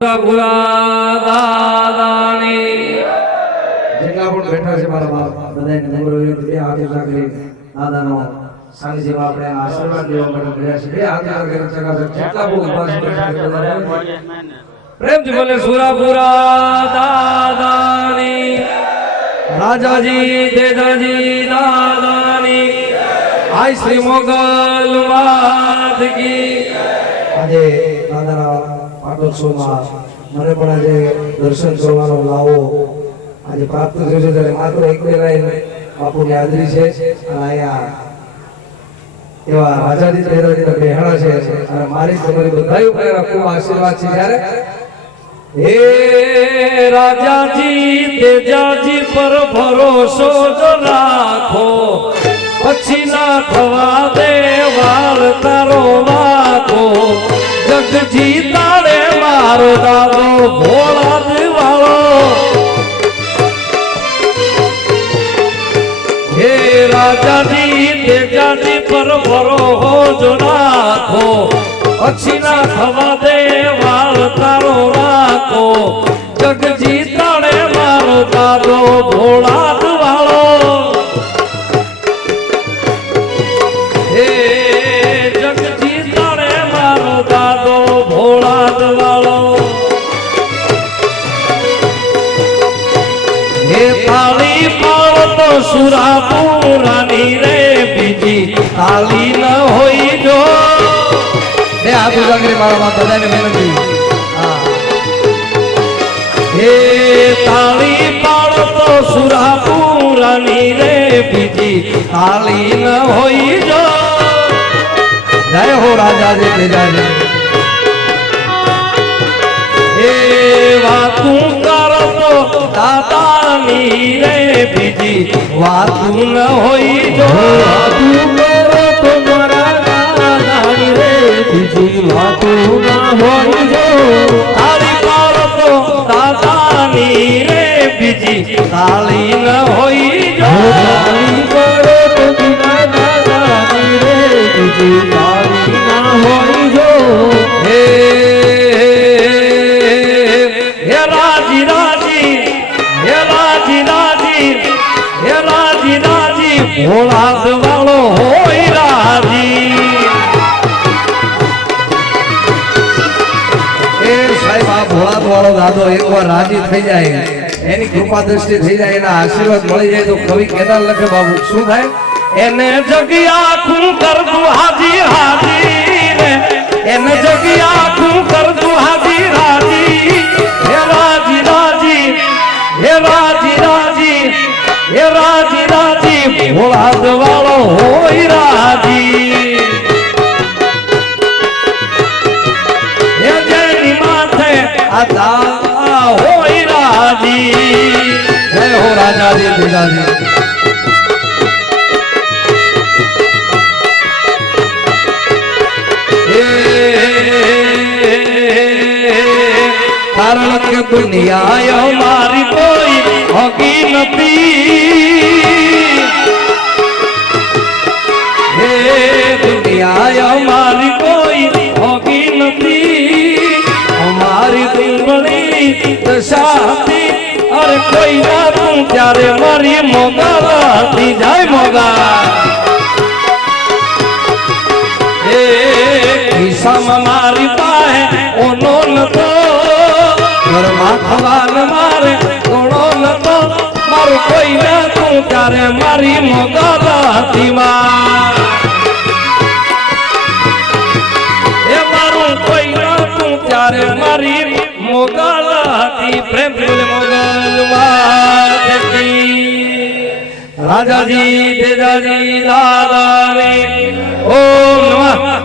જેટલા પણ બેઠા છે મારા બાપ બધાને નમ્ર વિનંતી બે હાથ ઊંચા કરી દાદાનો સાનિધ્યમાં આપણે આશીર્વાદ લેવા માટે મળ્યા છે બે હાથ ઊંચા કરી ચકાચક જેટલા પણ ઉભા છે બેઠા છે બધાને પ્રેમથી બોલે સુરાપુરા દાદાની રાજાજી તેજાજી દાદાની આઈ શ્રી મોગલ વાત કી આજે દાદાના પાટોત્સવમાં મને પણ આજે દર્શન કરવાનો લાવો આજે પ્રાપ્ત થયો છે ત્યારે માત્ર એક બે લાઈન બાપુની હાજરી છે અને અહીંયા એવા રાજાજી તેજાજીના બેહાડા છે અને મારી તમારી બધા ઉપર ખૂબ આશીર્વાદ છે જ્યારે હે રાજાજી તેજાજી પર ભરોસો જો રાખો પછી ના થવા દે વાળ તારો વાકો જગજી તારે મારો દાદો ભોળા દિવાળો હે રાજાજી તેજાજી પર ભરોસો રાખો પછી ના થવા દે વાળ તારો રાખો જગજી તારે મારો દાદો ભોળા દિવાળો હે જગજી તારે મારો દાદો ભોળા દિવાળો હે તાળી પાડો તો સુરાપુરાની રે બીજી તાળી ન હોય જો હે આ બુજાગરી મારા બાપ બધાને વિનંતી હે તાળી પાડો તો સુરાપુરાની રે બીજી તાળી ન હોય જો જય હો રાજાજી તેજાજી હે વાતું કરો તો દાદાની રે બીજી વાતું ન હોય જો વાતું કરો તો મારા દાદાની રે બીજી વાતું ન હોય જો તાળી પાડો તો દાદાની રે બીજી તાળી ન હોય જો તાળી પાડો તો દાદાની રે બીજી તાળી ન હોય જો હે રાજી રાજી હે રાજી રાજી હે રાજી રાજી ભોળા દિવાળો હોય રાજી એ સાહેબ આ ભોળા દિવાળો દાદો એકવાર રાજી થઈ જાય એની કૃપા દ્રષ્ટિ થઈ જાય એના આશીર્વાદ મળી જાય તો કવિ કેદાર લખે બાબુ શું થાય એને જગ્યા ખું કર દું હાજી હાજી રે એને જગ્યા ખું કર દું હાજી હાજી હે રાજી રાજી હે રાજી રાજી હે રાજી રાજી ભોળા દિવાળો હોય રાજી હે જેની માથે આ દા હોય રાજી જય હો રાજાજી તેજાજી કારણ કે દુનિયા અમારી કોઈ હોગી નથી હે દુનિયા અમારી કોઈ હોગી નથી અમારી દિલબળી દશા હતી અરે કોઈ ના તું ત્યારે મારી મોગા હતી જાય મોગા હે ખિસ્સામાં મારી પાસે ઓનો નતો ઘરમાં ખવાન મારે ઘણો નતો મારું કોઈ ના તું ત્યારે મારી મોગા હતી એ મારું કોઈ ના તું ત્યારે મારી મોગા હતી પ્રેમ મોગલ રાજાજી તેજાજી દાદાની ઓમ નમઃ